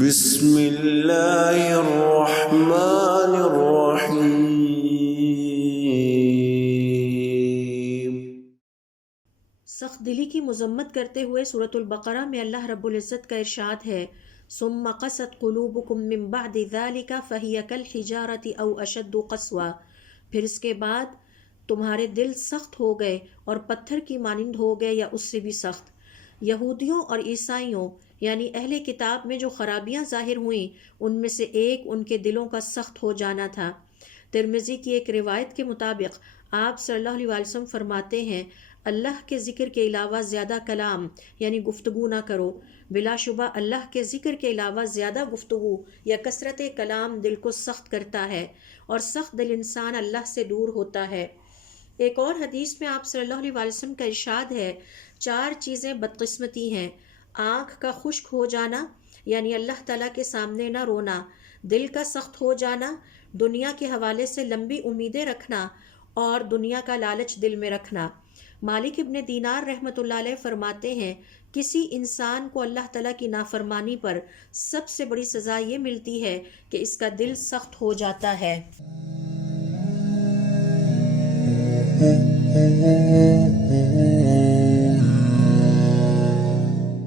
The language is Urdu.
بسم اللہ الرحمن الرحیم۔ سخت دلی کی مذمت کرتے ہوئے سورۃ البقرہ میں اللہ رب العزت کا ارشاد ہے ثم قست قلوبکم من بعد ذلك فهي كالحجارة او اشد قسوة، پھر اس کے بعد تمہارے دل سخت ہو گئے اور پتھر کی مانند ہو گئے یا اس سے بھی سخت۔ یہودیوں اور عیسائیوں یعنی اہل کتاب میں جو خرابیاں ظاہر ہوئیں ان میں سے ایک ان کے دلوں کا سخت ہو جانا تھا۔ ترمذی کی ایک روایت کے مطابق آپ صلی اللہ علیہ وسلم فرماتے ہیں اللہ کے ذکر کے علاوہ زیادہ کلام یعنی گفتگو نہ کرو، بلا شبہ اللہ کے ذکر کے علاوہ زیادہ گفتگو یا کثرت کلام دل کو سخت کرتا ہے اور سخت دل انسان اللہ سے دور ہوتا ہے۔ ایک اور حدیث میں آپ صلی اللہ علیہ وسلم کا ارشاد ہے 4 چیزیں بدقسمتی ہیں: آنکھ کا خشک ہو جانا یعنی اللہ تعالیٰ کے سامنے نہ رونا، دل کا سخت ہو جانا، دنیا کے حوالے سے لمبی امیدیں رکھنا اور دنیا کا لالچ دل میں رکھنا۔ مالک ابن دینار رحمۃ اللہ علیہ فرماتے ہیں کسی انسان کو اللہ تعالیٰ کی نافرمانی پر سب سے بڑی سزا یہ ملتی ہے کہ اس کا دل سخت ہو جاتا ہے۔